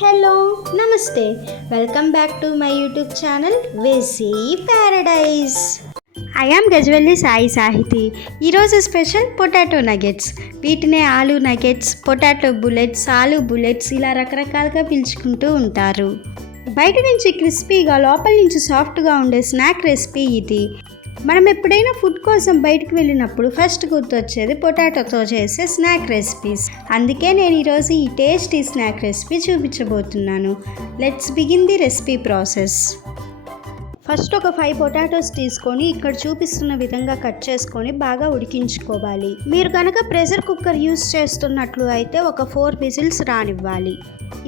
Hello నమస్తే welcome back to my YouTube channel వేసీ paradise. I am Gajwelli Sai Sahithi. ఈరోజు special potato nuggets. వీటినే aloo nuggets, potato bullets, aloo bullets ఇలా రకరకాలుగా పిలుచుకుంటూ ఉంటారు. బయట నుంచి క్రిస్పీగా లోపల నుంచి సాఫ్ట్గా ఉండే స్నాక్ రెసిపీ ఇది. మనం ఎప్పుడైనా ఫుడ్ కోసం బయటకు వెళ్ళినప్పుడు ఫస్ట్ గుర్తొచ్చేది పొటాటోతో చేసే స్నాక్ రెసిపీస్. అందుకే నేను ఈరోజు ఈ టేస్టీ స్నాక్ రెసిపీ చూపించబోతున్నాను. Let's begin the recipe process. First ఒక 5 పొటాటోస్ తీసుకొని ఇక్కడ చూపిస్తున్న విధంగా కట్ చేసుకొని బాగా ఉడికించుకోవాలి. మీరు కనుక ప్రెషర్ కుక్కర్ యూస్ చేస్తున్నట్లు అయితే ఒక 4 విజిల్స్ రానివ్వాలి.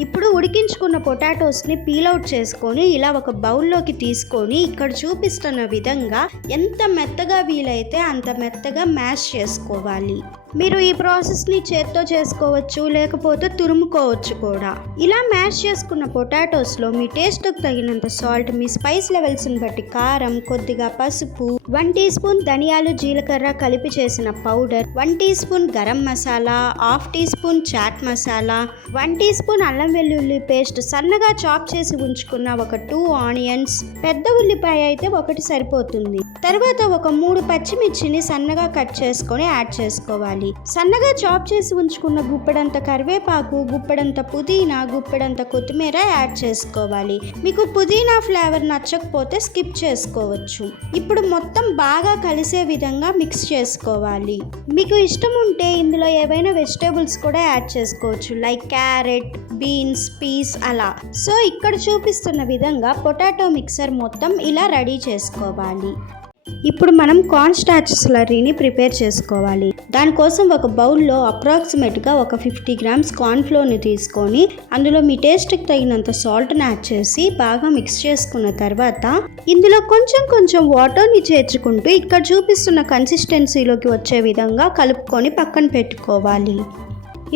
ఇప్పుడు ఉడికించుకున్న పొటాటోస్ని పీల్అవుట్ చేసుకొని ఇలా ఒక బౌల్లోకి తీసుకొని ఇక్కడ చూపిస్తున్న విధంగా ఎంత మెత్తగా వీలైతే అంత మెత్తగా మ్యాష్ చేసుకోవాలి. మీరు ఈ ప్రాసెస్ని చేత్తో చేసుకోవచ్చు, లేకపోతే తురుముకోవచ్చు కూడా. ఇలా మ్యాష్ చేసుకున్న పొటాటోస్లో మీ టేస్ట్కి తగినంత సాల్ట్, మీ స్పైస్ లెవెల్స్ని బట్టి కారం, కొద్దిగా పసుపు, 1 టీ స్పూన్ ధనియాలు జీలకర్ర కలిపి చేసిన powder, 1 teaspoon garam masala, 1/2 teaspoon chaat masala, 1 teaspoon అల్లం వెల్లుల్లి పేస్ట్, సన్నగా చాప్ చేసి ఉంచుకున్న ఒక 2 ఆనియన్స్, పెద్ద ఉల్లిపాయ అయితే 1 సరిపోతుంది. తర్వాత ఒక 3 పచ్చిమిర్చిని సన్నగా కట్ చేసుకొని యాడ్ చేసుకోవాలి. సన్నగా చాప్ చేసి ఉంచుకున్న గుప్పెడంత కరివేపాకు, గుప్పెడంత పుదీనా, గుప్పెడంత కొత్తిమీర యాడ్ చేసుకోవాలి. మీకు పుదీనా ఫ్లేవర్ నచ్చకపోతే స్కిప్ చేసుకోవచ్చు. ఇప్పుడు మొత్తం బాగా కలిసే విధంగా మిక్స్ చేసుకోవాలి. మీకు ఇష్టం ఉంటే ఇందులో ఏవైనా వెజిటేబుల్స్ కూడా యాడ్ చేసుకోవచ్చు, లైక్ క్యారెట్, బీన్స్, పీస్ అలా. సో ఇక్కడ చూపిస్తున్న విధంగా పొటాటో మిక్సర్ మొత్తం ఇలా రెడీ చేసుకోవాలి. ఇప్పుడు మనం కార్న్ స్టార్చ్ స్లర్రీని ప్రిపేర్ చేసుకోవాలి. దానికోసం ఒక బౌల్లో అప్రాక్సిమేట్గా ఒక 50 గ్రామ్స్ కార్న్ ఫ్లోర్ని తీసుకొని అందులో మీ టేస్ట్కి తగినంత సాల్ట్ని యాడ్ చేసి బాగా మిక్స్ చేసుకున్న తర్వాత ఇందులో కొంచెం వాటర్ని చేర్చుకుంటూ ఇక్కడ చూపిస్తున్న కన్సిస్టెన్సీలోకి వచ్చే విధంగా కలుపుకొని పక్కన పెట్టుకోవాలి.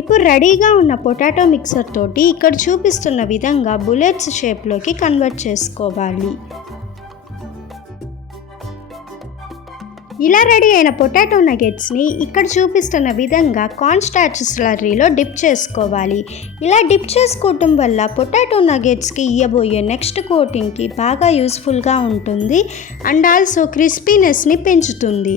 ఇప్పుడు రెడీగా ఉన్న పొటాటో మిక్సర్ తోటి ఇక్కడ చూపిస్తున్న విధంగా బుల్లెట్స్ షేప్లోకి కన్వర్ట్ చేసుకోవాలి. ఇలా రెడీ అయిన పొటాటో నగెట్స్ని ఇక్కడ చూపిస్తున్న విధంగా కార్న్ స్టార్చ్ స్లర్రీలో డిప్ చేసుకోవాలి. ఇలా డిప్ చేసుకోవటం వల్ల పొటాటో నగెట్స్కి ఇవ్వబోయే నెక్స్ట్ కోటింగ్కి బాగా యూస్ఫుల్గా ఉంటుంది అండ్ ఆల్సో క్రిస్పీనెస్ని పెంచుతుంది.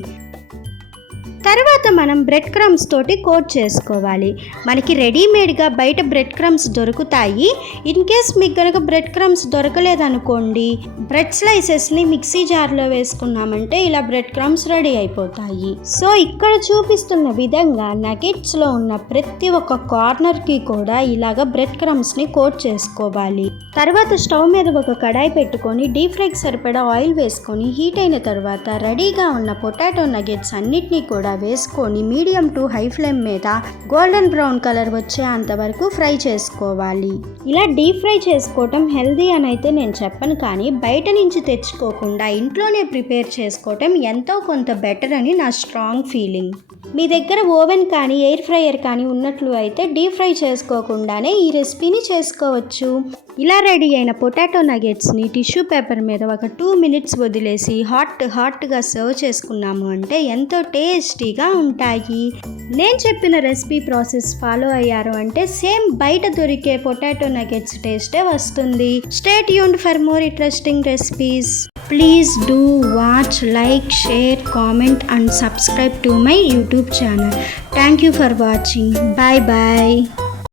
తర్వాత మనం బ్రెడ్ క్రమ్స్ తోటి కోట్ చేసుకోవాలి. మనకి రెడీమేడ్గా బయట బ్రెడ్ క్రమ్స్ దొరుకుతాయి. ఇన్ కేస్ మీకు కనుక బ్రెడ్ క్రమ్స్ దొరకలేదనుకోండి, బ్రెడ్ స్లైసెస్ని మిక్సీ జార్లో వేసుకున్నామంటే ఇలా బ్రెడ్ క్రమ్స్ రెడీ అయిపోతాయి. సో ఇక్కడ చూపిస్తున్న విధంగా నగెట్స్లో ఉన్న ప్రతి ఒక్క కార్నర్కి కూడా ఇలాగ బ్రెడ్ క్రమ్స్ని కోట్ చేసుకోవాలి. తర్వాత స్టవ్ మీద ఒక కడాయి పెట్టుకొని డీప్ ఫ్రైకి సరిపడా ఆయిల్ వేసుకొని హీట్ అయిన తర్వాత రెడీగా ఉన్న పొటాటో నగెట్స్ అన్నిటినీ కూడా వేసుకొని మీడియం టు హై ఫ్లేమ్ మీద గోల్డెన్ బ్రౌన్ కలర్ వచ్చే అంతవరకు ఫ్రై చేసుకోవాలి. ఇలా డీప్ ఫ్రై చేసుకోవటం హెల్దీ అని అయితే నేను చెప్పను, కానీ బయట నుంచి తెచ్చుకోకుండా ఇంట్లోనే ప్రిపేర్ చేసుకోవటం ఎంతో కొంత బెటర్ అని నా స్ట్రాంగ్ ఫీలింగ్. మీ దగ్గర ఓవెన్ కానీ ఎయిర్ ఫ్రైయర్ కానీ ఉన్నట్లు అయితే డీప్ ఫ్రై చేసుకోకుండానే ఈ రెసిపీని చేసుకోవచ్చు. ఇలా రెడీ అయిన పొటాటో నగెట్స్ని టిష్యూ పేపర్ మీద ఒక 2 మినిట్స్ వదిలేసి హాట్గా సర్వ్ చేసుకున్నాము అంటే ఎంతో టేస్టీగా ఉంటాయి. నేను చెప్పిన రెసిపీ ప్రాసెస్ ఫాలో అయ్యారు అంటే సేమ్ బయట దొరికే పొటాటో నగెట్స్ టేస్టే వస్తుంది. Stay tuned for more interesting recipes. Please do watch, like, share, comment and subscribe to my YouTube channel. Thank you for watching. Bye bye.